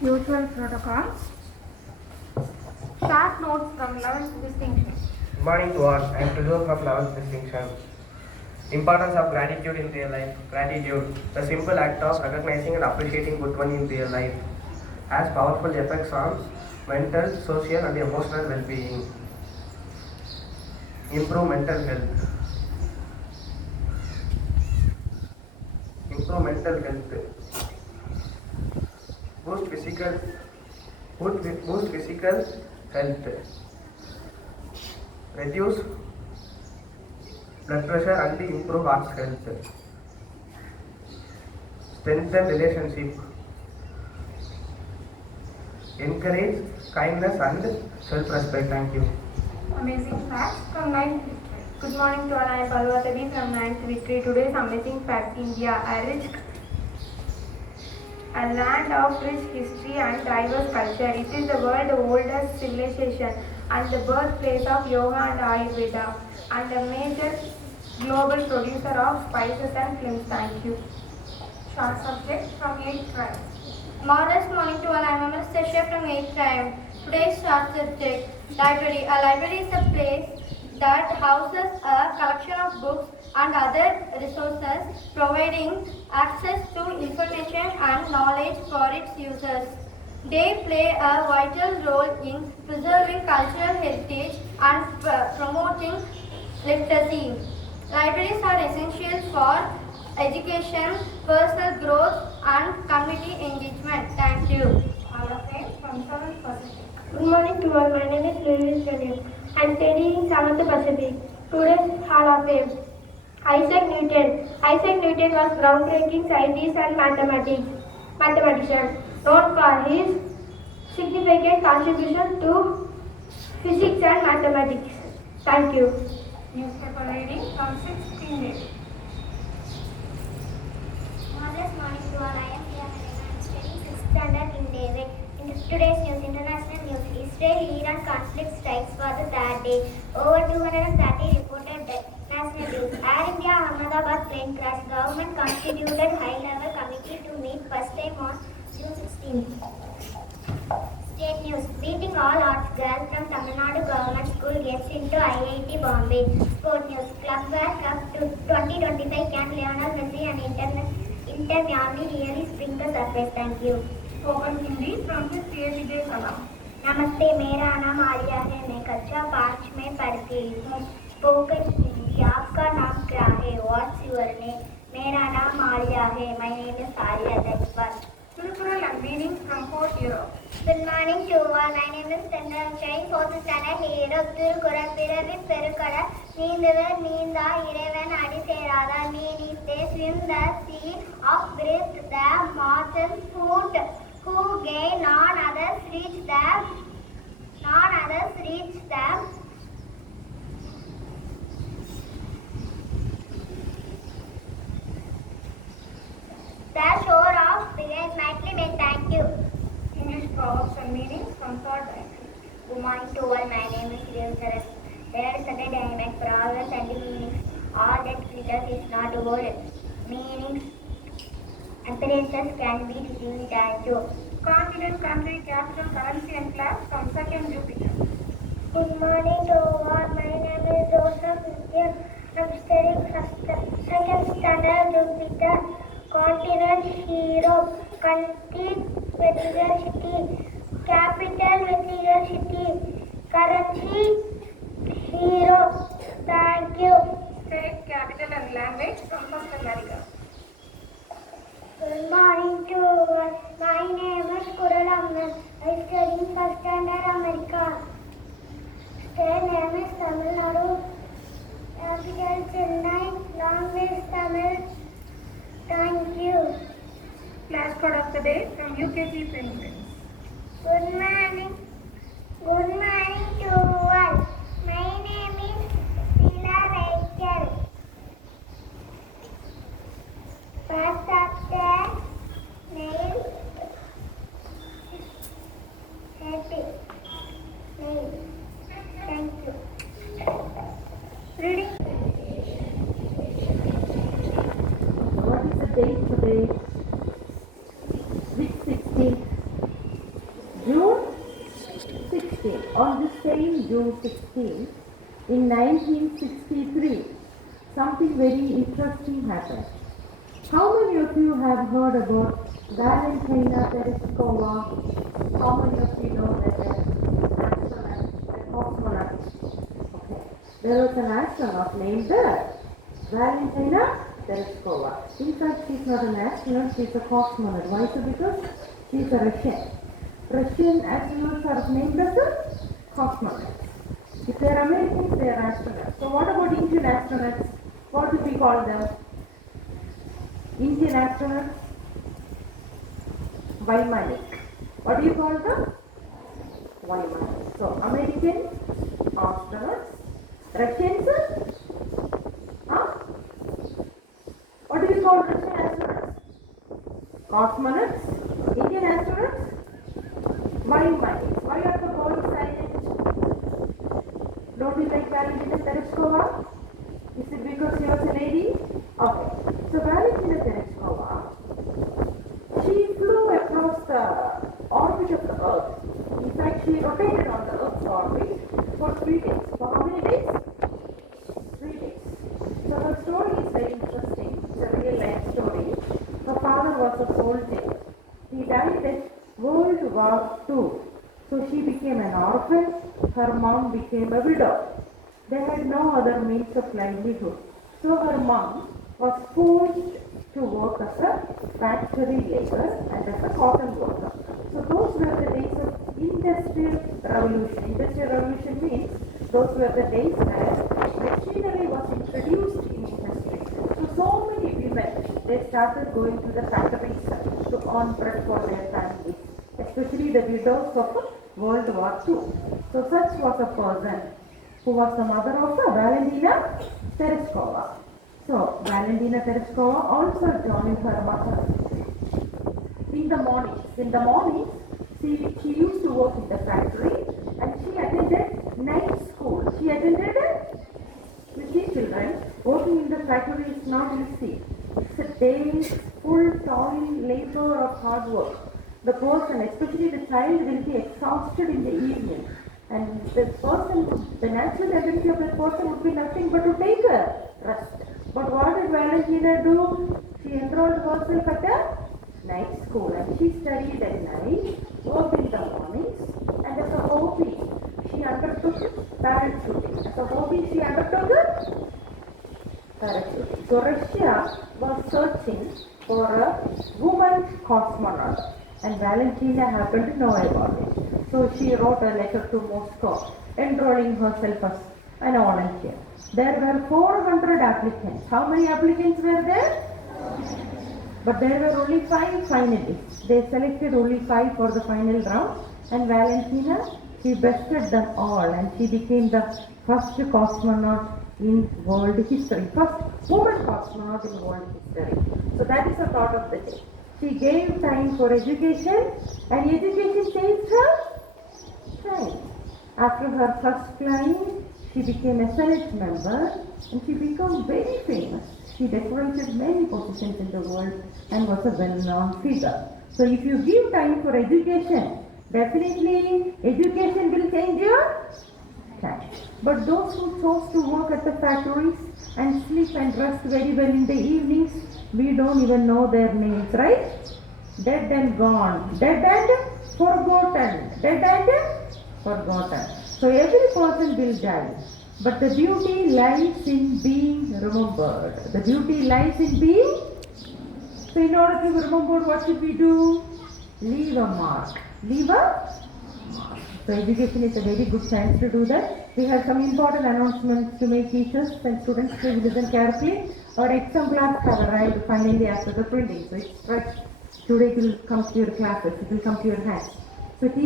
Usual protocols. Short notes from 11th distinction. Good morning to all. I am Tudur from 11th distinction. Importance of gratitude in real life. Gratitude, the simple act of recognizing and appreciating good one in real life, has powerful effects on mental, social, and emotional well-being. Improve mental health. Improve mental health. Boost physical. Boost physical health. Reduce blood pressure and improve heart health. Strengthen relationship. Encourage kindness and self-respect. Thank you. Amazing facts from 9th victory. Good morning to all. I am Parvatavi from 9th victory. Today's amazing fact: India, a land of rich history and diverse culture. It is the world's oldest civilization and the birthplace of yoga and Ayurveda, and a major global producer of spices and films. Thank you. Short subject from 8th tribe. Modest morning to all. I am Ms. Sesha from 8th tribe. Today's short subject, library. A library is a place that houses a collection of books and other resources, providing access to information and knowledge for its users. They play a vital role in preserving cultural heritage and promoting literacy. Libraries are essential for education, personal growth, and community engagement. Thank you. Hall of Fame from 7th Pacific. Good morning to all. My name is Louis Junior. I am studying 7th Pacific. Today's Hall of Fame. Isaac Newton. Isaac Newton was groundbreaking scientist and mathematician, known for his significant contribution to physics and mathematics. Thank you. Newspaper reading from 6th teenage. Modest morning to all. I am Priya Helena. I am studying 6th standard in David. In today's news, international news, Israel-Iran conflict strikes for the third day. Over 230 reported death. National news. Air India Ahmedabad plane crash. Government constituted high-level committee to meet first time on June 16th. State news. Beating all odds, girl from Tamil Nadu Government School gets into IIT Bombay. Sport news. Club World Cup 2025. Can Lionel Messi and Inter Miami really spring the surface? Thank you. Spoken Hindi from his PhD Salam. नमस्ते, मेरा नाम आलिया है। मैं कक्षा 5 में पढ़ती हूँ। Spoken Hindi. आपका नाम क्या है? What's your name? मेरा नाम आलिया है। My name is Alia that's Cultural and meaning from 4th Europe. Good morning to all. My name is Chandra. I'm studying 4th standard here. Thirukkural பிறவி பெருக்கடல் நீந்துவர் நீந்தா இறைவன் அடி சேராதார் meaning they swim the sea of breath the mountains foot who gain none others reach them the shore of begins nicely made. Thank you. English proverbs and meanings from 3rd Entry. Good morning to all. My name is Shiv Saras. There is a dynamic proverbs and meanings. All that glitters is not gold. Meanings appearances can be deceiving. Thank you. Continent, country, capital, currency and class from 2nd Jupiter. Good morning to all. My name is Joseph Nityan. I'm studying second standard Jupiter. Continent Europe. Country Vatican City. Capital Vatican City. Currency Euro. Thank you. State, capital and language from 1st America. Good morning to all. My name is Kural Amman. I study in 1st standard America. State name is Tamil Nadu. Capital Chennai. Language Tamil. Thank you. Class code of the day from UKG Penguins. Good morning. Good morning to all. My name is Sheila Rachel. First of the name happy name. Thank you. Reading. What is the date today? 6/16. 16, on the same June 16, in 1963, something very interesting happened. How many of you have heard about Valentina Tereshkova? How many of you know that a cosmonaut? Okay. There was an astronaut named Valentina Tereshkova. In fact, she's not an astronaut, she's a cosmonaut. Why so? Because she's a Russian. Russian astronauts are named as a cosmonauts. If they are Americans, they are astronauts. So what about Indian astronauts? What do we call them? Indian astronauts? Vaimanik. What do you call them? Vaimanik. So American astronauts, Russians, what do you call Russian astronauts? Cosmonauts. Indian astronauts? Vaimanik. Why are the boys silent? Don't you like Valentina Tereshkova? Is it because she was a lady? Okay. So Valentina Tereshkova, she flew across the orbit of the Earth. In fact, she rotated on the Earth's orbit for 3 days. For how many days? 3 days. So her story is very interesting. It's a real life story. Her father was a soldier. He died in World War II. So she became an orphan. Her mom became a widow. They had no other means of livelihood. So her mom was forced to work as a factory labor and as a cotton worker. So those were the days of Industrial Revolution. Industrial Revolution means those were the days where machinery was introduced in industry. So many women, they started going to the factories to earn bread for their families, especially the widows of World War II. So such was a person who was the mother of Valentina Tereshkova. So Valentina Tereshkova also joined her mother in the mornings. In the mornings, she used to work in the factory and she attended night school. She attended, you see children, working in the factory is not easy. It's a day's full toil, labor of hard work. The person, especially the child, will be exhausted in the evening. And the natural tendency of the person would be nothing but to take a rest. But what did Valentina do? She enrolled herself at a night school and she studied at night, worked in the mornings, and as a hobby, she undertook parachuting. As a hobby, she undertook parachuting. So Russia was searching for a woman cosmonaut and Valentina happened to know about it. So she wrote a letter to Moscow, enrolling herself as an volunteer. There were 400 applicants. How many applicants were there? But there were only 5 finalists. They selected only 5 for the final round. And Valentina, she bested them all and she became the first cosmonaut in world history. First woman cosmonaut in world history. So that is the thought of the day. She gave time for education and education changed her time. After her first flying, she became a Senate member and she became very famous. She decorated many positions in the world and was a well-known figure. So if you give time for education, definitely education will change your time. But those who chose to work at the factories and sleep and rest very well in the evenings, we don't even know their names, right? Dead and gone, dead and forgotten, dead and forgotten. So every person will die. But the beauty lies in being remembered. The beauty lies in being. So in order to be remembered, what should we do? Leave a mark. Leave a mark. So education is a very good chance to do that. We have some important announcements to make teachers and students. Please listen carefully. Our exam plans have arrived finally after the printing. So it's right. Today it will come to your classes. It will come to your hands.